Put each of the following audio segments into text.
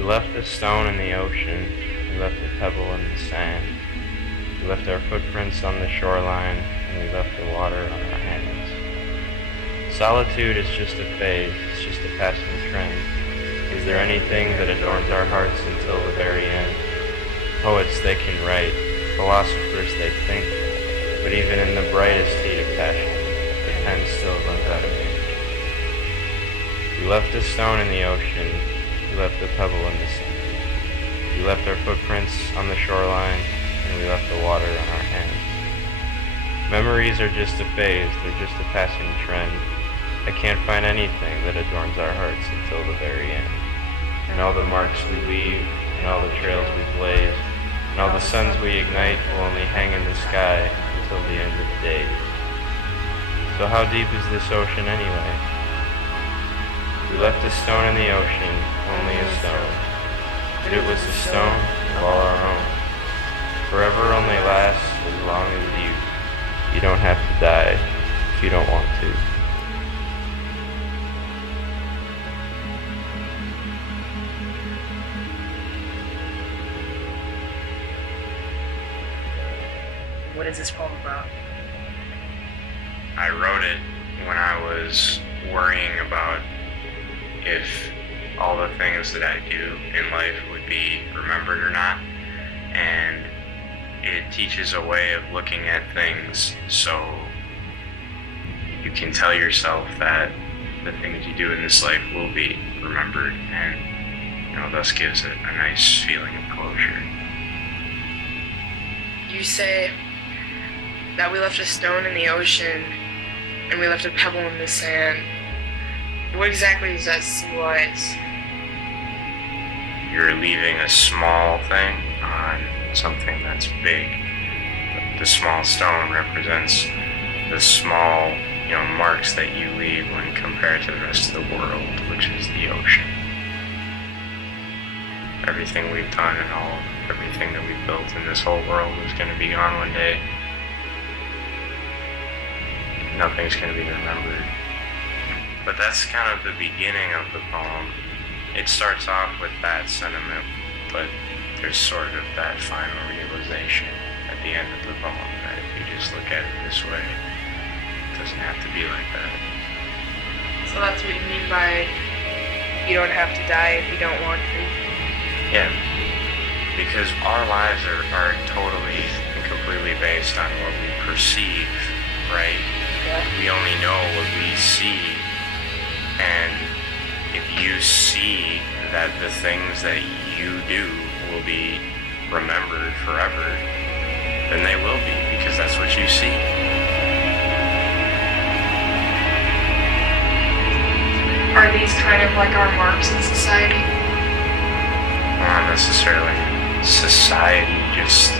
We left a stone in the ocean, we left a pebble in the sand. We left our footprints on the shoreline, and we left the water on our hands. Solitude is just a phase, it's just a passing trend. Is there anything that adorns our hearts until the very end? Poets, they can write, philosophers, they think, but even in the brightest heat of passion, the pen still runs out of ink. We left a stone in the ocean, we left a pebble in the sand. We left our footprints on the shoreline, and we left the water on our hands. Memories are just a phase, they're just a passing trend. I can't find anything that adorns our hearts until the very end. And all the marks we leave, and all the trails we blaze, and all the suns we ignite will only hang in the sky until the end of days. So how deep is this ocean anyway? We left a stone in the ocean, only a stone. But it was a stone of all our own. Forever only lasts as long as you. You don't have to die if you don't want to. What is this poem about? I wrote it when I was worrying about if all the things that I do in life would be remembered or not. And it teaches a way of looking at things so you can tell yourself that the things you do in this life will be remembered, and thus gives it a nice feeling of closure. You say that we left a stone in the ocean and we left a pebble in the sand. What exactly does that symbolize? You're leaving a small thing on something that's big. The small stone represents the small, marks that you leave when compared to the rest of the world, which is the ocean. Everything we've done and everything that we've built in this whole world is going to be gone one day. Nothing's going to be remembered. But that's kind of the beginning of the poem. It starts off with that sentiment, but there's sort of that final realization at the end of the poem that if you just look at it this way, it doesn't have to be like that. So that's what you mean by you don't have to die if you don't want to? Yeah, because our lives are totally and completely based on what we perceive, right? Yeah. We only know what we see, and if you see that the things that you do will be remembered forever, then they will be, because that's what you see. Are these kind of like our marks in society? Not necessarily society, just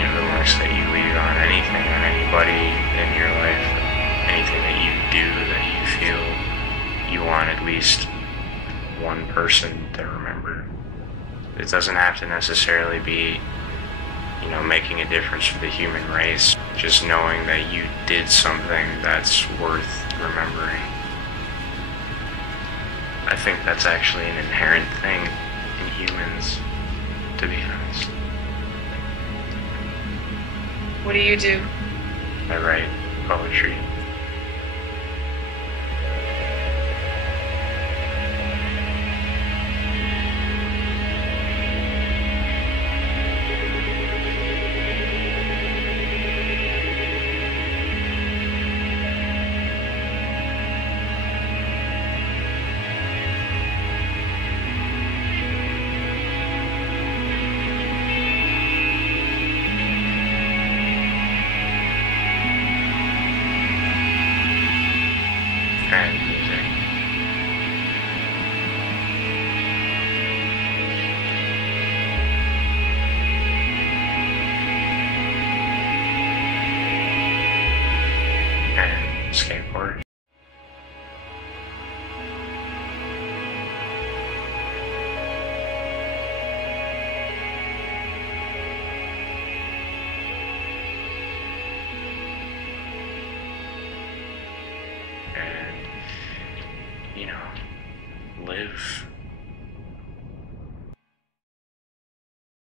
the marks that you leave on anything, on anybody in your life, anything that you do that you feel you want at least one person to remember. It doesn't have to necessarily be, making a difference for the human race. Just knowing that you did something that's worth remembering. I think that's actually an inherent thing in humans, to be honest. What do you do? I write poetry. And music. And skateboard. And live